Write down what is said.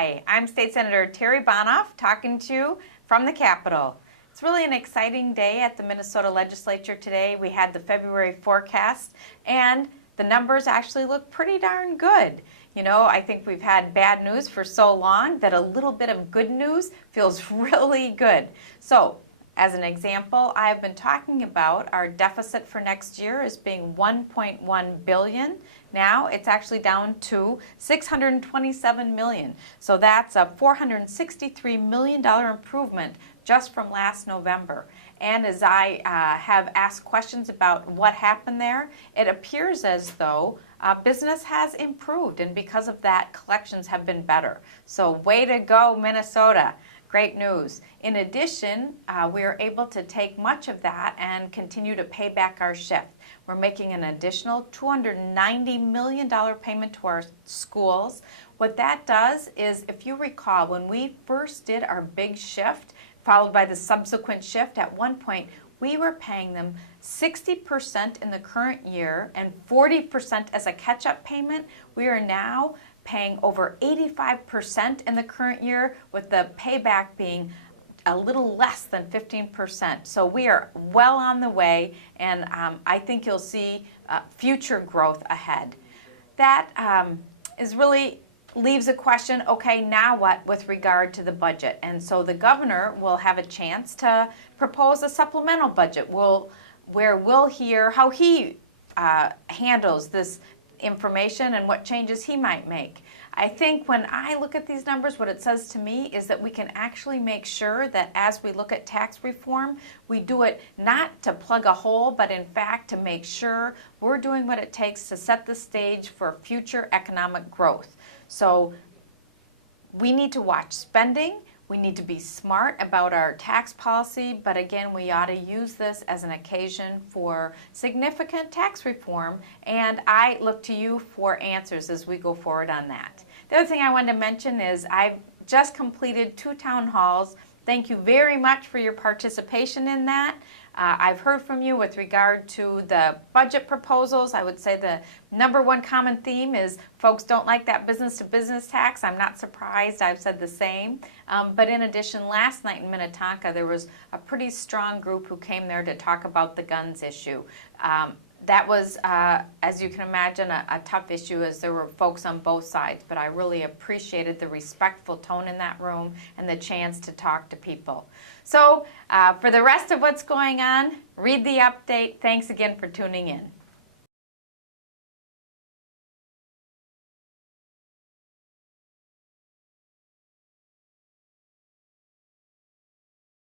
Hi, I'm State Senator Terri Bonoff talking to you from the Capitol. It's really an exciting day at the Minnesota Legislature today. We had the February forecast and the numbers actually look pretty darn good. You know, I think we've had bad news for so long that a little bit of good news feels really good. So, as an example, I've been talking about our deficit for next year as being $1.1 billion. Now it's actually down to $627 million. So that's a $463 million improvement just from last November. And as I have asked questions about what happened there, it appears as though business has improved, and because of that, collections have been better. So way to go, Minnesota. Great news. In addition, we are able to take much of that and continue to pay back our shift. We're making an additional $290 million payment to our schools. What that does is, if you recall, when we first did our big shift, followed by the subsequent shift, at one point we were paying them 60% in the current year and 40% as a catch-up payment. We are now paying over 85% in the current year, with the payback being a little less than 15%. So we are well on the way, and I think you'll see future growth ahead. That is really leaves a question, okay, now what with regard to the budget? And so the governor will have a chance to propose a supplemental budget where we'll hear how he handles this information and what changes he might make. I think when I look at these numbers, what it says to me is that we can actually make sure that as we look at tax reform, we do it not to plug a hole, but in fact to make sure we're doing what it takes to set the stage for future economic growth. So we need to watch spending. We need to be smart about our tax policy, but again, we ought to use this as an occasion for significant tax reform, and I look to you for answers as we go forward on that. The other thing I wanted to mention is I've just completed 2 town halls. Thank you very much for your participation in that. I've heard from you with regard to the budget proposals. I would say the #1 common theme is folks don't like that business-to-business tax. I'm not surprised. I've said the same. But in addition, last night in Minnetonka, there was a pretty strong group who came there to talk about the guns issue. That was, as you can imagine, a tough issue, as there were folks on both sides, but I really appreciated the respectful tone in that room and the chance to talk to people. So for the rest of what's going on, read the update. Thanks again for tuning in.